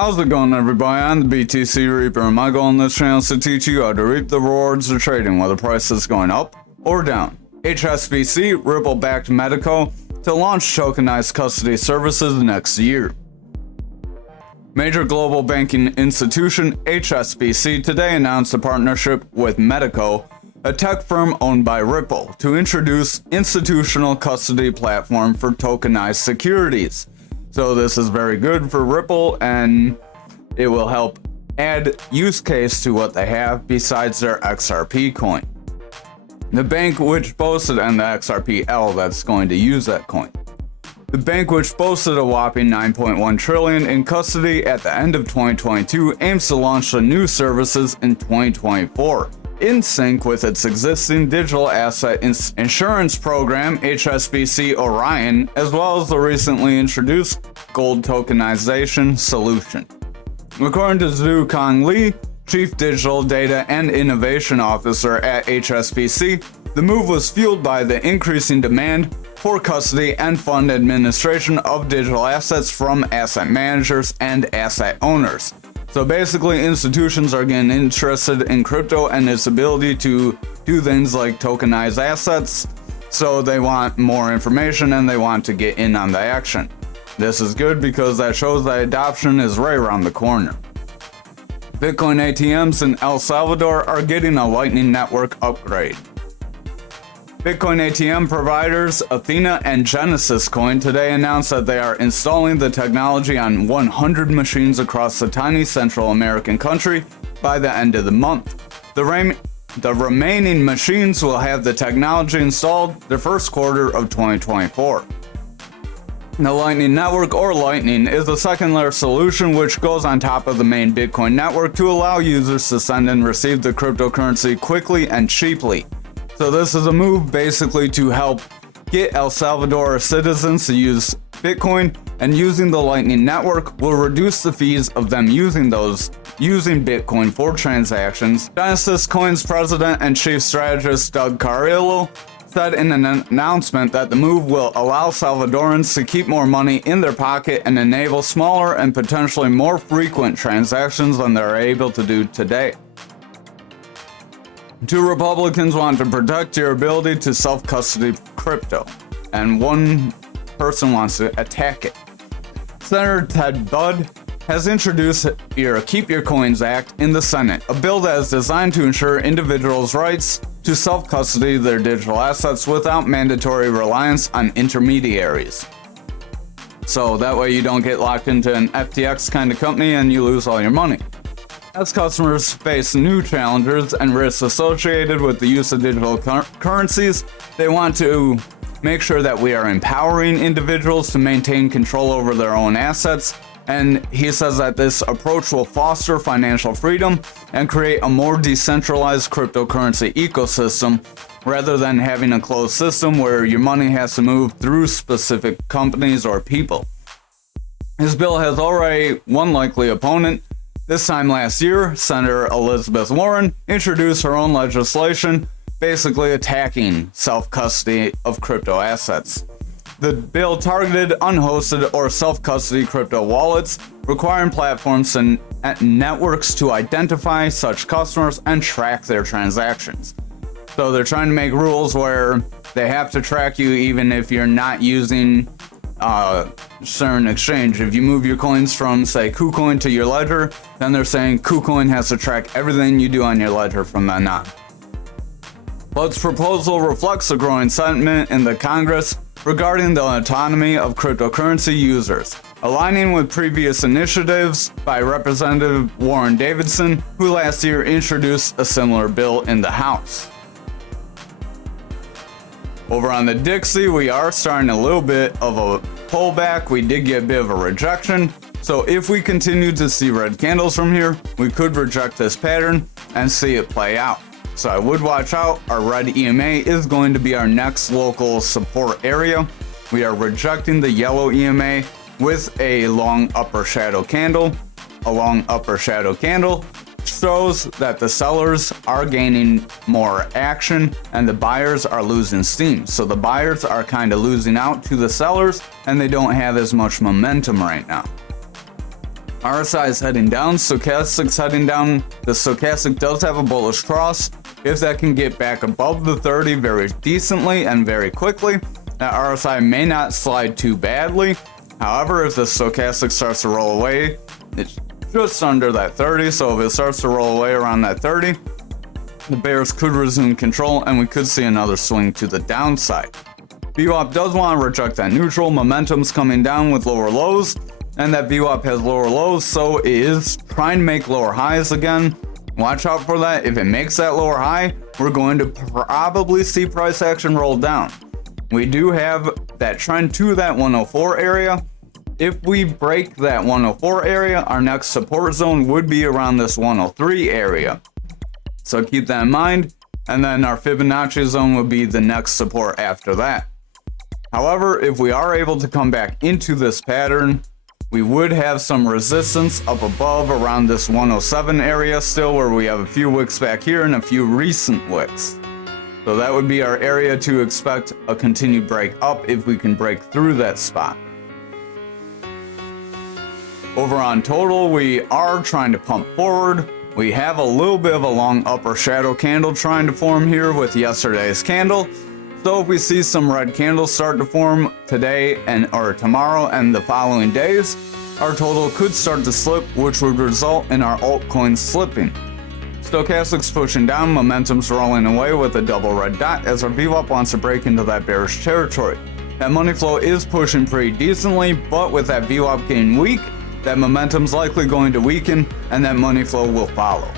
How's it going, everybody? I'm the BTC Reaper, and my goal on this channel is to teach you how to reap the rewards of trading, whether price is going up or down. HSBC, Ripple-backed Medico, to launch tokenized custody services next year. Major global banking institution HSBC today announced a partnership with Medico, a tech firm owned by Ripple, to introduce institutional custody platform for tokenized securities. So this is very good for Ripple, and it will help add use case to what they have besides their XRP coin. The bank which boasted, and the XRPL that's going to use that coin. The bank, which boasted a whopping 9.1 trillion in custody at the end of 2022, aims to launch the new services in 2024. In sync with its existing digital asset insurance program, HSBC Orion, as well as the recently introduced gold tokenization solution. According to Zhu Kong Lee, Chief Digital Data and Innovation Officer at HSBC, the move was fueled by the increasing demand for custody and fund administration of digital assets from asset managers and asset owners. So basically, institutions are getting interested in crypto and its ability to do things like tokenize assets, so they want more information and they want to get in on the action. This is good because that shows that adoption is right around the corner. Bitcoin ATMs in El Salvador are getting a Lightning Network upgrade. Bitcoin ATM providers Athena and Genesis Coin today announced that they are installing the technology on 100 machines across the tiny Central American country by the end of the month. The remaining machines will have the technology installed the first quarter of 2024. The Lightning Network, or Lightning, is a second layer solution which goes on top of the main Bitcoin network to allow users to send and receive the cryptocurrency quickly and cheaply. So this is a move basically to help get El Salvador citizens to use Bitcoin, and using the Lightning Network will reduce the fees of them using Bitcoin for transactions. Genesis Coin's president and chief strategist Doug Carrillo said in an announcement that the move will allow Salvadorans to keep more money in their pocket and enable smaller and potentially more frequent transactions than they're able to do today. Two Republicans want to protect your ability to self-custody crypto, and one person wants to attack it. Senator Ted Budd has introduced your Keep Your Coins Act in the Senate, a bill that is designed to ensure individuals' rights to self-custody their digital assets without mandatory reliance on intermediaries. So that way you don't get locked into an FTX kind of company and you lose all your money. As customers face new challenges and risks associated with the use of digital currencies, they want to make sure that we are empowering individuals to maintain control over their own assets, and he says that this approach will foster financial freedom and create a more decentralized cryptocurrency ecosystem rather than having a closed system where your money has to move through specific companies or people. His bill has already one likely opponent. This time last year, Senator Elizabeth Warren introduced her own legislation basically attacking self-custody of crypto assets. The bill targeted unhosted or self-custody crypto wallets, requiring platforms and networks to identify such customers and track their transactions. So they're trying to make rules where they have to track you even if you're not using certain exchange. If you move your coins from, say, KuCoin to your ledger, then they're saying KuCoin has to track everything you do on your ledger from then on. Bud's proposal reflects a growing sentiment in the Congress regarding the autonomy of cryptocurrency users, aligning with previous initiatives by Representative Warren Davidson, who last year introduced a similar bill in the House. Over on the Dixie, we are starting a little bit of a pullback. We did get a bit of a rejection. So if we continue to see red candles from here, we could reject this pattern and see it play out. So I would watch out. Our red EMA is going to be our next local support area. We are rejecting the yellow EMA with a long upper shadow candle. A long upper shadow candle shows that the sellers are gaining more action and the buyers are losing steam. So the buyers are kind of losing out to the sellers and they don't have as much momentum right now. RSI is heading down, stochastic's heading down. The stochastic does have a bullish cross. If that can get back above the 30 very decently and very quickly, that RSI may not slide too badly. However, if the stochastic starts to roll away, it's just under that 30, so if it starts to roll away around that 30, the bears could resume control and we could see another swing to the downside. VWAP does want to reject that neutral. Momentum's coming down with lower lows, and that VWAP has lower lows, so it is trying to make lower highs again. Watch out for that. If it makes that lower high, we're going to probably see price action roll down. We do have that trend to that 104 area. If we break that 104 area, our next support zone would be around this 103 area. So keep that in mind. And then our Fibonacci zone would be the next support after that. However, if we are able to come back into this pattern, we would have some resistance up above around this 107 area still, where we have a few wicks back here and a few recent wicks. So that would be our area to expect a continued break up if we can break through that spot. Over on total, we are trying to pump forward. We have a little bit of a long upper shadow candle trying to form here with yesterday's candle. So if we see some red candles start to form today or tomorrow and the following days, our total could start to slip, which would result in our altcoins slipping. Stochastic's pushing down, momentum's rolling away with a double red dot as our VWAP wants to break into that bearish territory. That money flow is pushing pretty decently, but with that VWAP getting weak, that momentum's likely going to weaken and that money flow will follow.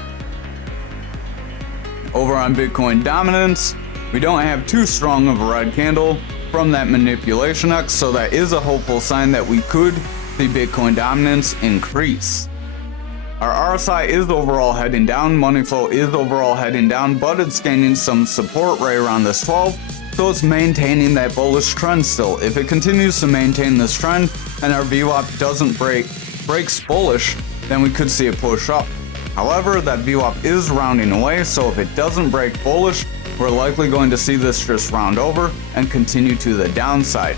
Over on Bitcoin dominance, we don't have too strong of a red candle from that manipulation X, so that is a hopeful sign that we could see Bitcoin dominance increase. Our RSI is overall heading down, money flow is overall heading down, but it's gaining some support right around this 12, so it's maintaining that bullish trend still. If it continues to maintain this trend and our VWAP doesn't breaks bullish, then we could see it push up. However, that VWAP is rounding away, so if it doesn't break bullish, we're likely going to see this just round over and continue to the downside.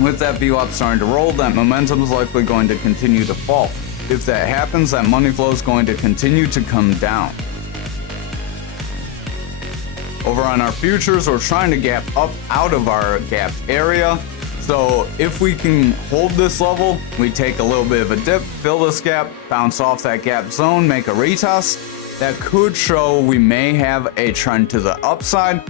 With that VWAP starting to roll, that momentum is likely going to continue to fall. If that happens, that money flow is going to continue to come down. Over on our futures, we're trying to gap up out of our gap area. So if we can hold this level, we take a little bit of a dip, fill this gap, bounce off that gap zone, make a retest. That could show we may have a trend to the upside.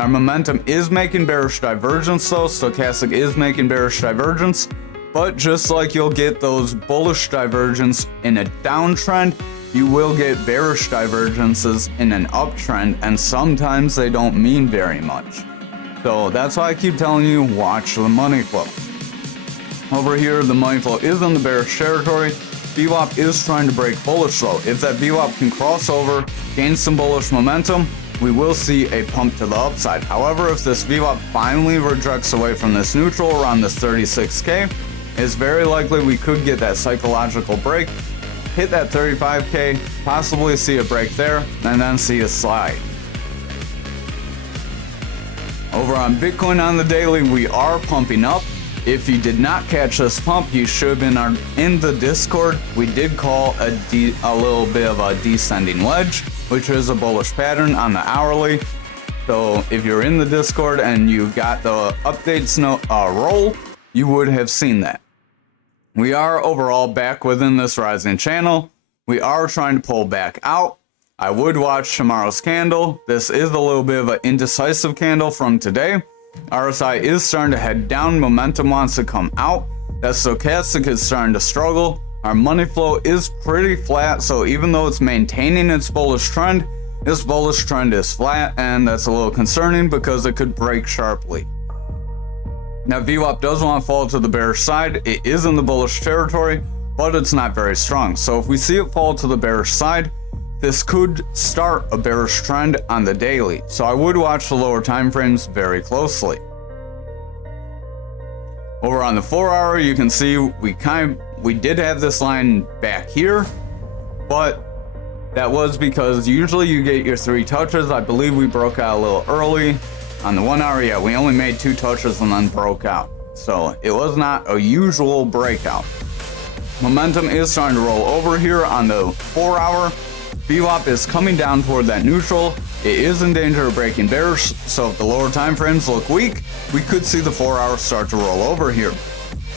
Our momentum is making bearish divergence though, stochastic is making bearish divergence, but just like you'll get those bullish divergence in a downtrend, you will get bearish divergences in an uptrend, and sometimes they don't mean very much. So that's why I keep telling you, watch the money flow. Over here, the money flow is in the bearish territory. VWAP is trying to break bullish though. If that VWAP can cross over, gain some bullish momentum, we will see a pump to the upside. However, if this VWAP finally rejects away from this neutral around this 36K, it's very likely we could get that psychological break, hit that 35K, possibly see a break there, and then see a slide. Over on Bitcoin on the daily, we are pumping up. If you did not catch this pump, you should have been in the Discord. We did call a little bit of a descending wedge, which is a bullish pattern on the hourly. So if you're in the Discord and you got the updates roll, you would have seen that. We are overall back within this rising channel. We are trying to pull back out. I would watch tomorrow's candle. This is a little bit of an indecisive candle from today. RSI is starting to head down, momentum wants to come out. That stochastic is starting to struggle. Our money flow is pretty flat, so even though it's maintaining its bullish trend, this bullish trend is flat, and that's a little concerning because it could break sharply. Now VWAP does want to fall to the bearish side. It is in the bullish territory, but it's not very strong. So if we see it fall to the bearish side, this could start a bearish trend on the daily, so I would watch the lower time frames very closely. Over on the 4-hour, you can see we did have this line back here, but that was because usually you get your 3 touches. I believe we broke out a little early. On the 1-hour, yeah, we only made 2 touches and then broke out, so it was not a usual breakout. Momentum is starting to roll over here on the 4 hour. VWAP is coming down toward that neutral. It is in danger of breaking bearish, so if the lower time frames look weak, we could see the 4 hour start to roll over here.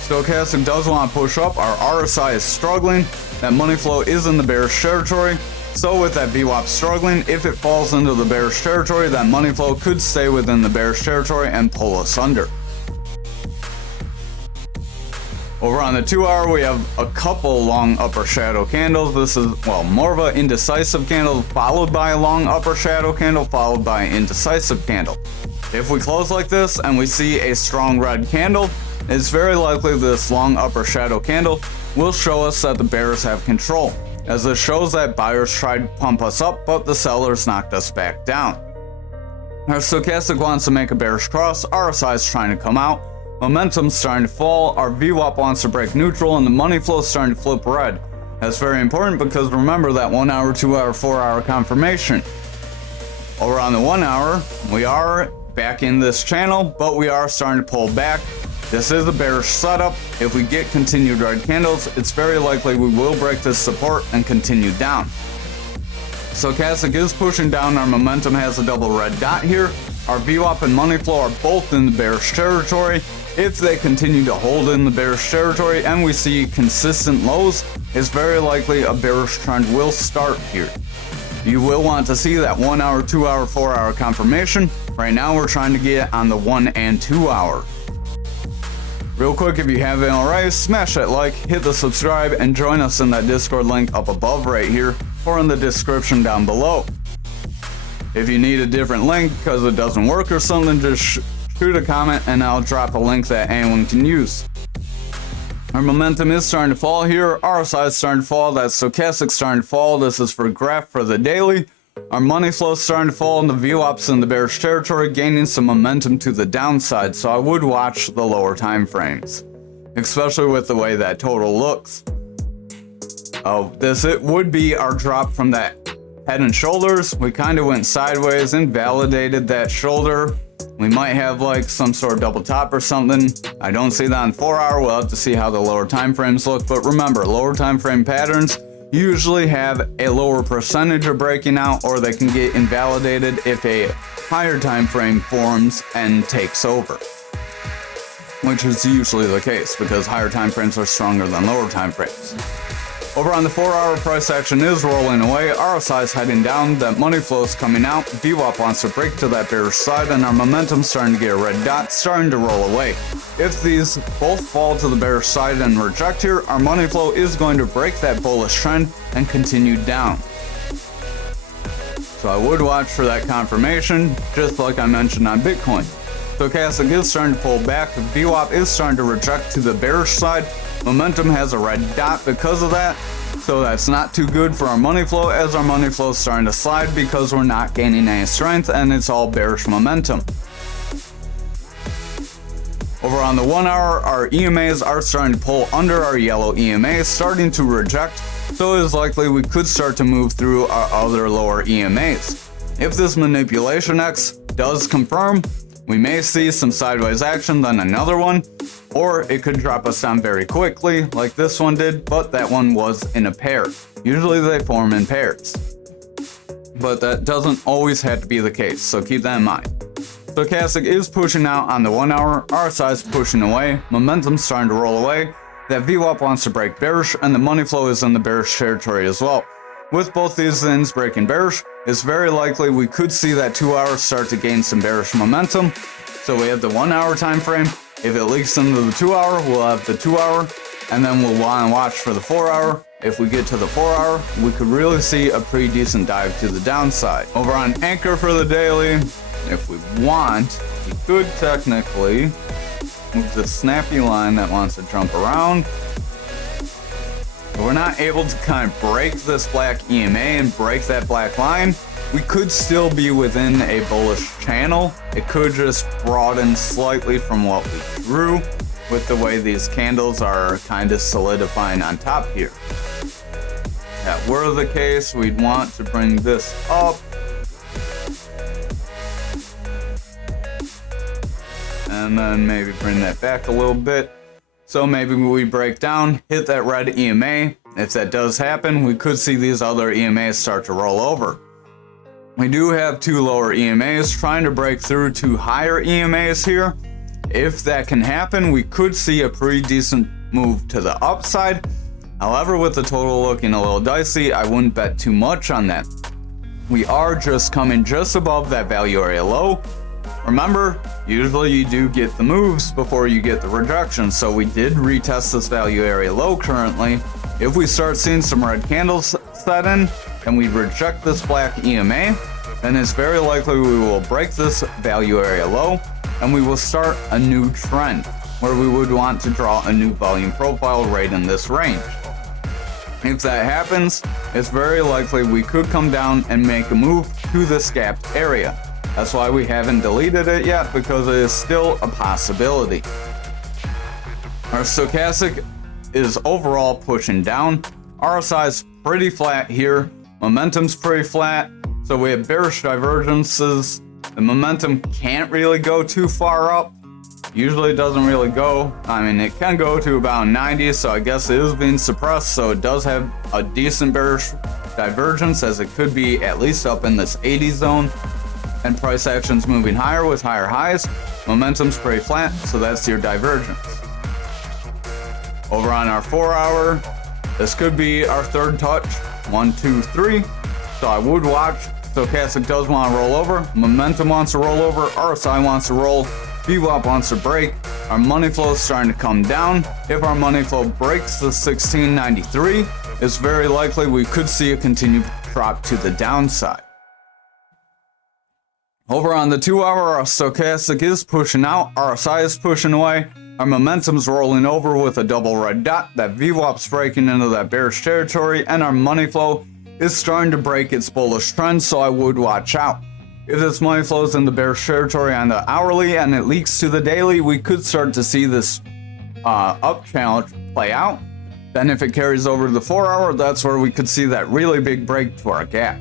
Stochastic does want to push up. Our RSI is struggling. That money flow is in the bearish territory. So with that VWAP struggling, if it falls into the bearish territory, that money flow could stay within the bearish territory and pull us under. Over on the 2 hour, we have a couple long upper shadow candles. This is, well, more of an indecisive candle followed by a long upper shadow candle followed by an indecisive candle. If we close like this and we see a strong red candle, it's very likely this long upper shadow candle will show us that the bears have control, as this shows that buyers tried to pump us up, but the sellers knocked us back down. Our stochastic wants to make a bearish cross, RSI is trying to come out, momentum's starting to fall, our VWAP wants to break neutral, and the money flow is starting to flip red. That's very important because remember that 1 hour, 2 hour, 4 hour confirmation. Over on the 1 hour, we are back in this channel, but we are starting to pull back. This is a bearish setup. If we get continued red candles, it's very likely we will break this support and continue down. Stochastic is pushing down. Our momentum has a double red dot here. Our VWAP and money flow are both in the bearish territory. If they continue to hold in the bearish territory and we see consistent lows, it's very likely a bearish trend will start here. You will want to see that 1 hour, 2 hour, 4 hour confirmation. Right now we're trying to get on the 1 and 2 hour. Real quick, if you haven't already, smash that like, hit the subscribe, and join us in that Discord link up above right here or in the description down below. If you need a different link because it doesn't work or something, just shoot a comment and I'll drop a link that anyone can use. Our momentum is starting to fall here, RSI is starting to fall, that stochastic's starting to fall. This is for graph for the daily. Our money flow is starting to fall and the VWAP's in the bearish territory, gaining some momentum to the downside, so I would watch the lower time frames, especially with the way that total looks. It would be our drop from that head and shoulders. We kind of went sideways and validated that shoulder. We might have like some sort of double top or something. I don't see that on 4 hour. We'll have to see how the lower time frames look, but remember, lower time frame patterns usually have a lower percentage of breaking out, or they can get invalidated if a higher time frame forms and takes over, which is usually the case because higher time frames are stronger than lower time frames. Over on the 4 hour, price action is rolling away, RSI is heading down, that money flow is coming out, VWAP wants to break to that bearish side, and our momentum's starting to get a red dot, starting to roll away. If these both fall to the bearish side and reject here, our money flow is going to break that bullish trend and continue down. So I would watch for that confirmation, just like I mentioned on Bitcoin. Stochastic is starting to pull back, VWAP is starting to reject to the bearish side, momentum has a red dot because of that, so that's not too good for our money flow, as our money flow is starting to slide because we're not gaining any strength and it's all bearish momentum. Over on the 1 hour, our EMAs are starting to pull under our yellow EMA, starting to reject, so it is likely we could start to move through our other lower EMAs. If this manipulation X does confirm, we may see some sideways action, then another one, or it could drop us down very quickly like this one did, but that one was in a pair. Usually they form in pairs, but that doesn't always have to be the case, so keep that in mind. Stochastic is pushing out on the 1 hour, RSI is pushing away, momentum's starting to roll away, that VWAP wants to break bearish, and the money flow is in the bearish territory as well. With both these things breaking bearish, it's very likely we could see that 2 hours start to gain some bearish momentum. So we have the 1 hour time frame. If it leaks into the 2 hour, we'll have the 2 hour, and then we'll want to watch for the 4 hour. If we get to the 4 hour, we could really see a pretty decent dive to the downside. Over on Anchor for the daily, if we want, we could technically move the snappy line that wants to jump around. If we're not able to kind of break this black EMA and break that black line, we could still be within a bullish channel. It could just broaden slightly from what we drew with the way these candles are kind of solidifying on top here. If that were the case, we'd want to bring this up. And then maybe bring that back a little bit. So maybe we break down, hit that red EMA. If that does happen, we could see these other EMAs start to roll over. We do have two lower EMAs trying to break through two higher EMAs here. If that can happen, we could see a pretty decent move to the upside. However, with the total looking a little dicey, I wouldn't bet too much on that. We are just coming just above that value area low. Remember, usually you do get the moves before you get the rejection, so we did retest this value area low currently. If we start seeing some red candles set in and we reject this black EMA, then it's very likely we will break this value area low and we will start a new trend where we would want to draw a new volume profile right in this range. If that happens, it's very likely we could come down and make a move to this gapped area. That's why we haven't deleted it yet, because it is still a possibility. Our stochastic is overall pushing down. RSI is pretty flat here. Momentum's pretty flat. So we have bearish divergences. The momentum can't really go too far up. Usually it doesn't really go. I mean, it can go to about 90, so I guess it is being suppressed. So it does have a decent bearish divergence, as it could be at least up in this 80 zone. And price action's moving higher with higher highs. Momentum's pretty flat, so that's your divergence. Over on our 4 hour, this could be our third touch. 1, 2, 3. So I would watch. Stochastic does want to roll over. Momentum wants to roll over. RSI wants to roll. VWAP wants to break. Our money flow is starting to come down. If our money flow breaks the 1693, it's very likely we could see a continued drop to the downside. Over on the 2 hour, our stochastic is pushing out. RSI is pushing away. Our momentum's rolling over with a double red dot. That VWAP's breaking into that bearish territory, and our money flow is starting to break its bullish trend, so I would watch out. If this money flows in the bearish territory on the hourly and it leaks to the daily, we could start to see this up challenge play out. Then if it carries over to the 4 hour, that's where we could see that really big break to our gap.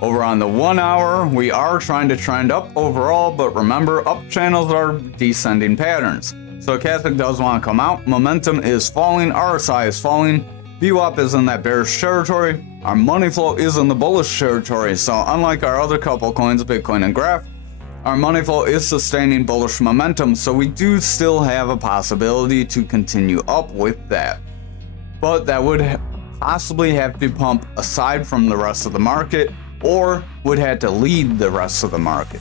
Over on the 1 hour, we are trying to trend up overall, but remember, up channels are descending patterns. Stochastic does want to come out. Momentum is falling. RSI is falling. VWAP is in that bearish territory. Our money flow is in the bullish territory. So unlike our other couple coins, Bitcoin and Graph, our money flow is sustaining bullish momentum. So we do still have a possibility to continue up with that. But that would possibly have to pump aside from the rest of the market, or would have to lead the rest of the market.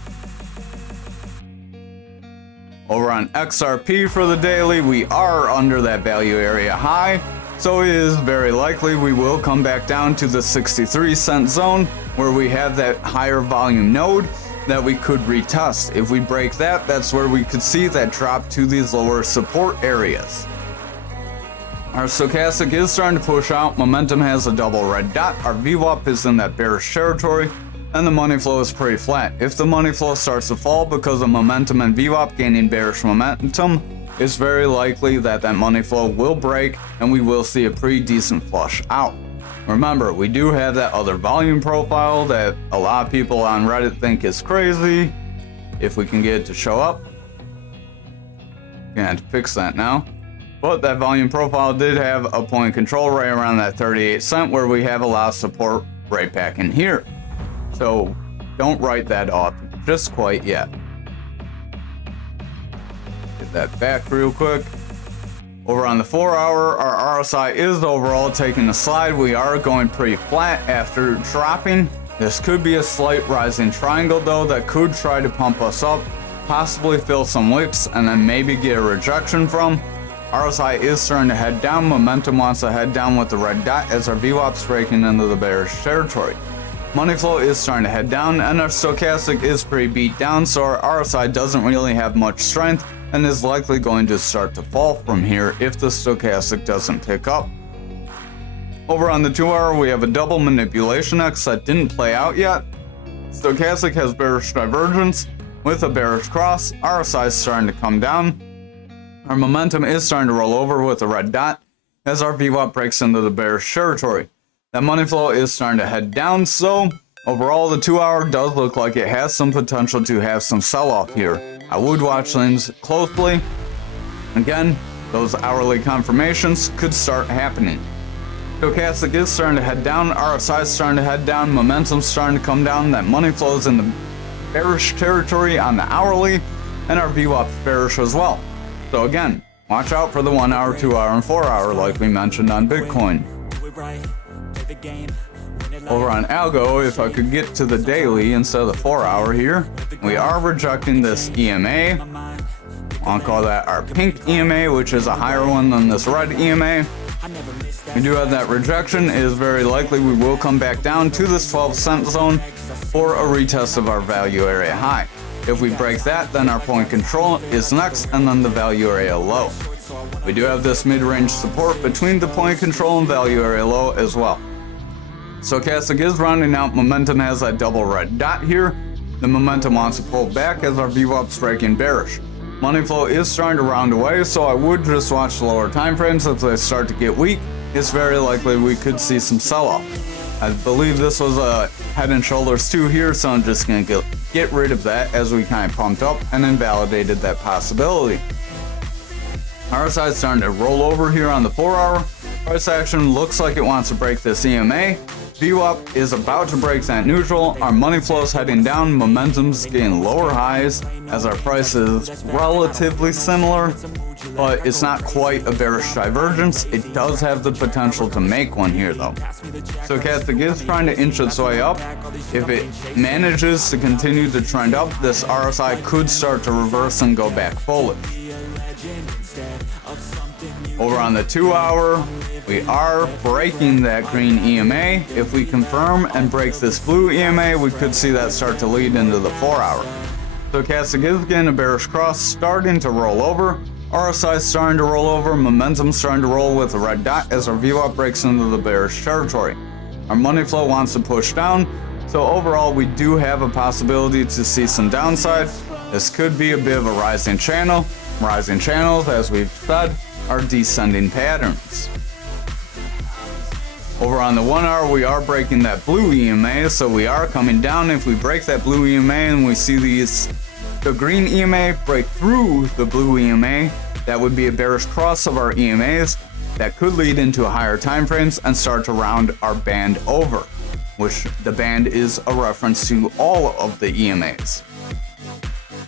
Over on XRP for the daily, we are under that value area high, so it is very likely we will come back down to the 63-cent zone where we have that higher volume node that we could retest. If we break that, that's where we could see that drop to these lower support areas. Our stochastic is starting to push out. Momentum has a double red dot. Our VWAP is in that bearish territory, and the money flow is pretty flat. If the money flow starts to fall because of momentum and VWAP gaining bearish momentum, it's very likely that that money flow will break and we will see a pretty decent flush out. Remember, we do have that other volume profile that a lot of people on Reddit think is crazy. If we can get it to show up, gonna have to fix that now. But that volume profile did have a point control right around that 38 cent where we have a lot of support right back in here. So don't write that off just quite yet. Get that back real quick. Over on the 4 hour, our RSI is overall taking a slide. We are going pretty flat after dropping. This could be a slight rising triangle though that could try to pump us up, possibly fill some wicks, and then maybe get a rejection from. RSI is starting to head down. Momentum wants to head down with the red dot as our VWAP's breaking into the bearish territory. Money flow is starting to head down, and our stochastic is pretty beat down, so our RSI doesn't really have much strength and is likely going to start to fall from here if the stochastic doesn't pick up. Over on the 2 hour, we have a double manipulation X that didn't play out yet. Stochastic has bearish divergence with a bearish cross. RSI is starting to come down. Our momentum is starting to roll over with a red dot as our VWAP breaks into the bearish territory. That money flow is starting to head down, so Overall, the 2 hour does look like it has some potential to have some sell-off here. I would watch things closely. Again, those hourly confirmations could start happening. Stochastic is starting to head down, RSI is starting to head down, momentum's starting to come down, that money flows in the bearish territory on the hourly, and our VWAP's bearish as well. So again, watch out for the 1 hour, 2 hour, and 4 hour like we mentioned on Bitcoin. Over on Algo, if I could get to the daily instead of the 4 hour here, we are rejecting this EMA. I'll call that our pink EMA, which is a higher one than this red EMA. We do have that rejection. It is very likely we will come back down to this 12-cent zone for a retest of our value area high. If we break that, then our point control is next, and then the value area low. We do have this mid-range support between the point control and value area low as well. Stochastic is rounding out. Momentum has that double red dot here. The momentum wants to pull back as our VWAP's breaking bearish. Money flow is starting to round away, so I would just watch the lower time frames. If they start to get weak, it's very likely we could see some sell-off. I believe this was a head and shoulders 2 here, so I'm just going to get rid of that as we kind of pumped up and invalidated that possibility. RSI is starting to roll over here on the 4 hour. Price action looks like it wants to break this EMA. VWAP is about to break that neutral. Our money flow is heading down. Momentum's getting lower highs as our price is relatively similar, but it's not quite a bearish divergence. It does have the potential to make one here though. Stochastic is trying to inch its way up. If it manages to continue to trend up, this RSI could start to reverse and go back bullish. Over on the 2 hour, we are breaking that green EMA. If we confirm and break this blue EMA, we could see that start to lead into the 4 hour. Stochastic is getting a bearish cross, starting to roll over. RSI starting to roll over, momentum starting to roll with a red dot as our VWAP breaks into the bearish territory. Our money flow wants to push down, so overall we do have a possibility to see some downside. This could be a bit of a rising channel. Rising channels, as we've said, are descending patterns. Over on the 1 hour, we are breaking that blue EMA, so we are coming down. If we break that blue EMA and we see the green EMA break through the blue EMA, that would be a bearish cross of our EMAs that could lead into higher time frames and start to round our band over, which the band is a reference to all of the EMAs.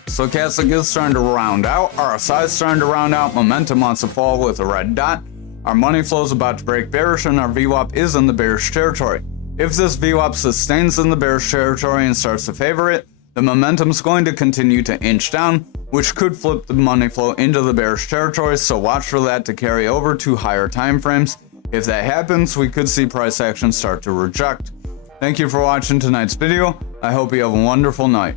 Stochastic is starting to round out, RSI is starting to round out, momentum wants to fall with a red dot. Our money flow is about to break bearish and our VWAP is in the bearish territory. If this VWAP sustains in the bearish territory and starts to favor it, the momentum is going to continue to inch down, which could flip the money flow into the bearish territory, so watch for that to carry over to higher time frames. If that happens, we could see price action start to reject. Thank you for watching tonight's video. I hope you have a wonderful night.